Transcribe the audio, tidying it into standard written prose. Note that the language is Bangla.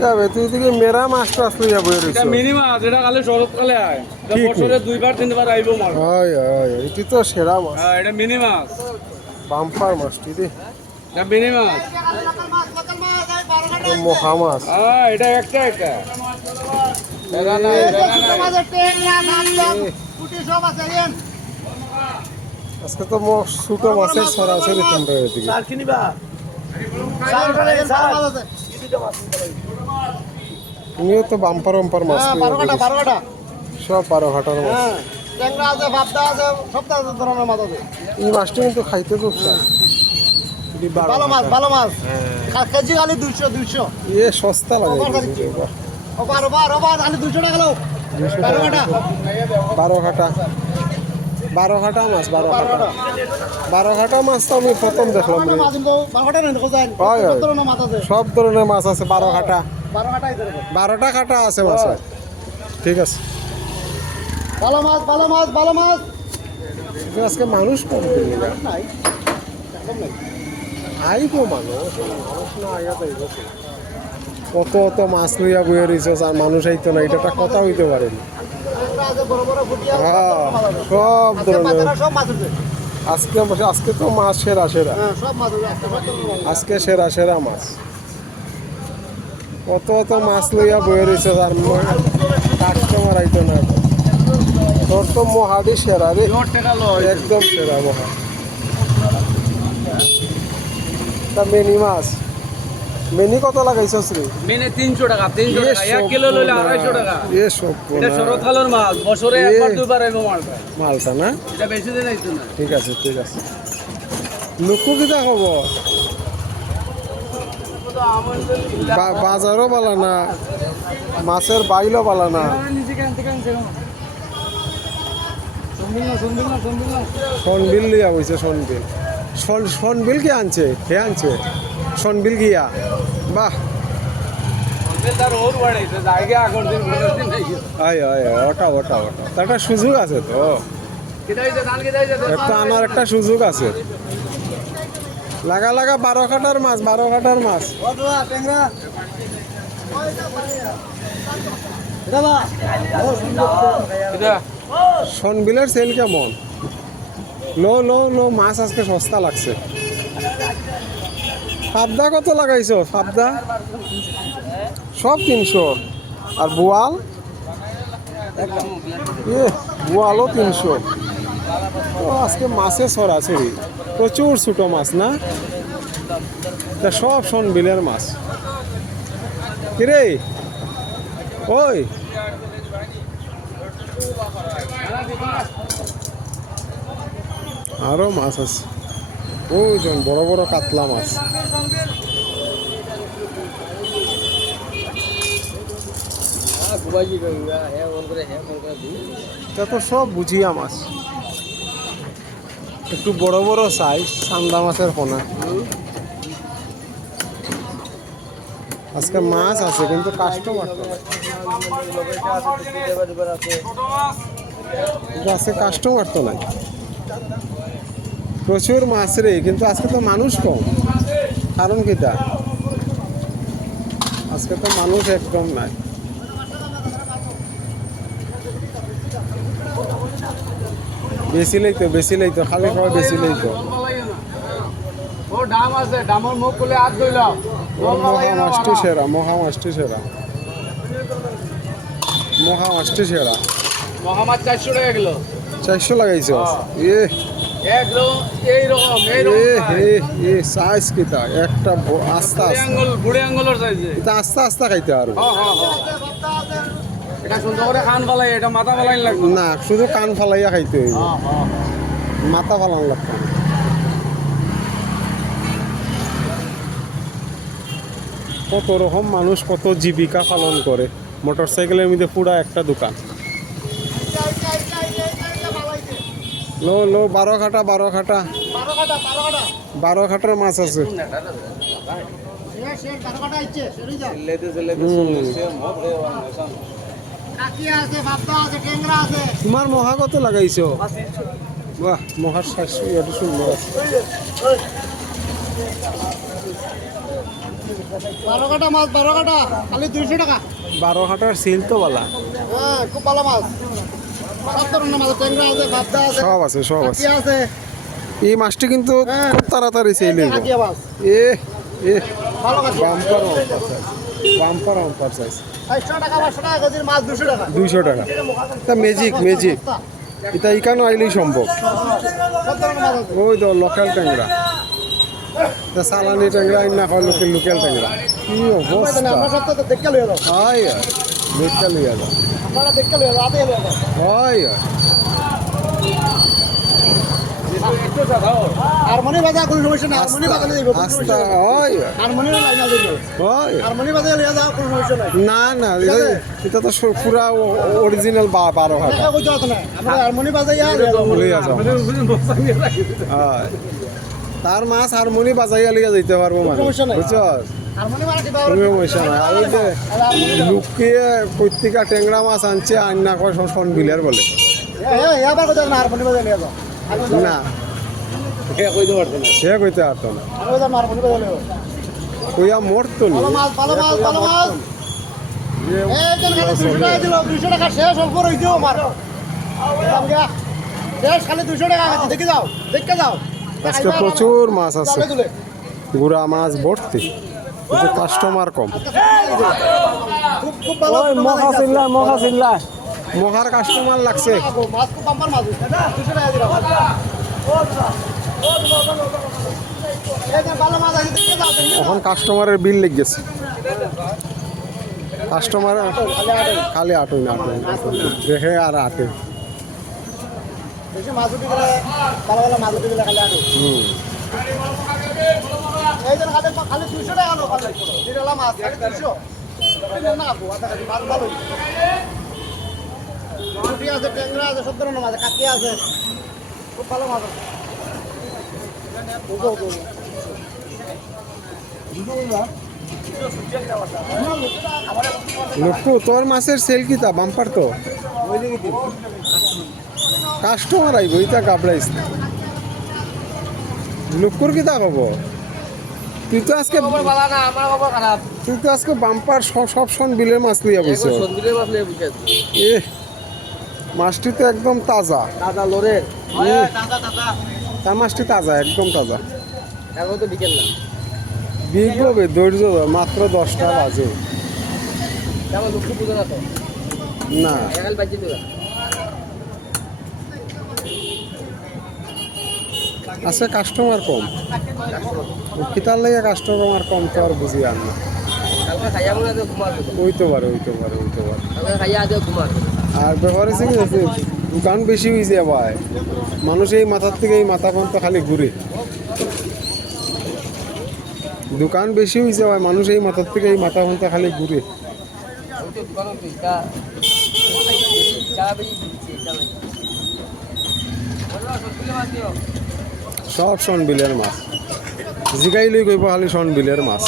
যাবে তুই দিকে মেরা মাছটা আসলে যাবো এটা মিনিমাম যেটা কালে শরৎকালে আয় বছরে 2বার 3বার আইবো মাছ। হয় হয় এটি তো সেরা মাছ। হ্যাঁ এটা মিনিমাম বাম্পার মাছটি রে, এটা মিনিমাম। মহা মাছ। হ্যাঁ এটা একটা একটা এরা না আজকে তো ছোট মাছের সরাসরি তোমরা এদিকে তুমিও তো বাম্পার বাম্পার মাছ সব 12 ঘাটার মাছ। এই মাছটা কিন্তু খাইতে খুব স্বাদ। এ সস্তা লাগে 12 ঘাটা 12 ঘাটা মাছ 12 ঘাটা মাছ তো আমি প্রথম দেখলাম রে। হয়, হয়। সব ধরনের মাছ আছে 12 ঘাটা 12টা ঘাটা আছে মাছ। ঠিক আছে কিন্তু আজকে মানুষ কম আইব মানুষ না আইয়া যাইব কত অত মাছ লইয়া বইয়ে রয়েছে আর মানুষ আইতো না, এটা একটা কথা হইতে পারে না। হ্যাঁ সব ধরনের আজকে আজকে তো মাছ সেরা সেরা আজকে সেরা সেরা মাছ কত অত মাছ লইয়া বইয়ে রয়েছে আর কাস্টমার আইতো না। তোর তো মহাদি সেরা রে, একদম সেরা মহা। তা মেনি মাছ মেনি কত লাগাইছস রে? মেনে 300 টাকা 300 টাকা 1 কিলো লইলে 250 টাকা। এসব এটা শরৎকালের মাছ বছরে একবার দুবার আইবো মালটা। মালটা না এটা বেশি দিন আইতো না। ঠিক আছে ঠিক আছে। লুকু কিটা খবর? বাজারও পালা না, মাছের বাইলও পালা না। সনবিল লিয়া হয়েছে সনবিল সনবিল কি আনছে হে আনছে সনবিল গিয়া বাহ আয় আয় ওটা ওটা ওটা একটা সুযোগ আছে তো, একটা আনার একটা সুযোগ আছে। লাগা লাগা 12 ঘাটার মাছ 12 ঘাটার মাছ। সনবিলের সেল কেমন? লো লো লো মাছ আজকে সস্তা লাগছে। পাবদা কত লাগাইছো? পাবদা সব 300 আর বোয়াল বোয়ালও 300। তো আজকে মাছে সরাসরি প্রচুর ছোট মাছ না, তা সব সনবিলের মাছ। কিরে ওই আরো মাছ আছে ওই বড় বড় কাতলা মাছ। এটা তো সব বুঝিয়া মাছ, একটু বড় বড় সাইজ চান্দা মাছের পোনা। আজকে মাছ আছে কিন্তু কাস্টমার কিন্তু আজকে কাস্টমার তো নাই। প্রচুর মাছ রে কিন্তু আজকে তো মানুষ কম। কারণ কিটা আজকে তো মানুষ একদম নাই। বেশি লইতো খালি খাওয়া বেশি লইতো। মহা মাছটি সেরা মহা মাছটি সেরা মহা মাছটি সেরা। মহামাছ 400 টাকা কিলো 400 লাগাইছ? সাইজ কিটা একটা আস্তে বুড়ি আঙ্গুলের সাইজে এটা আস্তে আস্তে খাইতে আর এটা সুন্দর করে কান ফালাই, এটা মাথা ফালাই লাগবে না, শুধু কান ফালাইয়া খাইতে হইব, মাথা ফালান লাগবে। কত রকম মানুষ কত জীবিকা পালন করে। মোটর সাইকেলের মধ্যে পুরা একটা দোকান। লো লো 12 ঘাটা 12 ঘাটা 12 ঘাটার মাছ আছে। তোমার মহা কত লাগাইছো? বাহ মহার 700 সুন্দর আছে। 12 কাটা মাছ 12 কাটা খালি 200 টাকা 12 ঘাটার সিল তো বলা হ্যাঁ খুব ভালো মাছ সব ধরনের মাছ ট্যাংরা আছে বাদদা আছে সব আছে সব আছে কি আছে এই মাছটি কিন্তু খুব তাড়াতাড়ি সেল হইব কাটিয়া মাছ এ এ ভালো কাছে বাম্পার বাম্পার সাইজ 100 টাকা 500 টাকা কেজির মাছ 200 টাকা 200 টাকা তা ম্যাজিক এটা এখানে আইলেই সম্ভব সব ধরনের মাছ আছে ওই তো লোকাল ট্যাংরা তা সালানি ট্যাংরা না হয় লোকাল ট্যাংরা কি অবস্থা আমরা সব তো দেখতে লইয়া দাও হয় দেখতে লইয়া যাও আপনারা দেখতে লইয়া দাও আতে লইয়া দাও হয় হারমোনি বাজা কোনো সমস্যা নাই হারমোনি বাজালে দিব আস্তা হয় হারমোনি লাইন আছে হয় হারমোনি বাজালে লইয়া যাও কোনো সমস্যা নাই না না এটা তো পুরা অরিজিনাল 12 হাজার টাকা কইতে হতো না আমরা হারমোনি বাজাইয়া লইয়া যাও হয় তার মাছ হারমোনি বাজাইয়া লিয়া যাইতে পারবো মানে সমস্যা নাই। বুঝছো হারমোনি মারা দিবা কোনো সমস্যা নাই আর ওই যে লুকিয়ে প্রত্যেকা ট্যাংরা মাছ আনছে আন্না কয় সন বিলের বলে এবার কইতে না হারমোনি বাজালে লইয়া যাও না কে কইতে পারছে না সে কইতে পারতো না আমি তো হারমোনি বাজালে লইয়া কইয়া মরতো নি ভালো মাছ ভালো মাছ ভালো মাছ এই জন খালি 200 টাকা দিল 200 টাকা শেষ অল্প রই দিও মার আমগা শেষ খালি 200 টাকা আছে দেখে যাও আজকে প্রচুর মাছ আছে চালে তুলে গুড়া মাছ ভর্তি কিন্তু কাস্টমার কম খুব খুব ভালো মহার কাস্টমার লাগছে মাছ খুব বাম্পার মাছ 200 টাকা দিলাম এই যে ভালো মাছ আছে দেখে যাও এখন কাস্টমারের বিল লেগে গেছে কাস্টমার খালি আটই না দেখে আর আটে বেশি মাছ উঠে গেলে ভালো ভালো মাছ উঠে গেলে খালি আনো হুম এই যে খালি 200 টাকা আনো খালি দিলা মাছ 200 না গো আটা মাছ ভালো রুটি আছে ট্যাংরা আছে সব ধরনের মাছ আছে কাকিয়া আছে খুব ভালো মাছ আছে লক্ষ্য তোর মাছের সেল কিতা বাম্পার তো কাস্টমার আইব ইটা কাপড়াইস লক্ষ্যর কিতা কব তুই তো আজকে তুই তো আজকে বাম্পার সব সন বিলের মাছ লিয়া বইছ এ মাছটি তো একদম তাজা দাদা লোরে তার মাছটি তাজা একদম তাজা এখন তো বিকেল না বিগবে ধৈর্য ধর, মাত্র 10টা বাজে কেমন দুঃখ বুঝো না তো না একাল বাজি দিলা আছে কাস্টমার কম কিতার লাগে কাস্টমার কম তো আর বুঝি আর না কালকে খাইয়া মনে হয় ঘুমাবে হইতে পারে কালকে খাইয়া আজ ঘুমাবে আর ব্যাপার হচ্ছে কি আছে, দোকান বেশি হয়েছে ভাই মানুষ এই মাথার থেকে এই মাথা পর্যন্ত খালি ঘুরে দোকান বেশি হয়েছে ভাই মানুষ এই মাথার থেকে এই মাথা পর্যন্ত খালি ঘুরে আমি তো দোকানে তো এটা বেশি দিচ্ছে সব শন বিলের মাছ জিগাই লই কইব খালি শন বিলের মাছ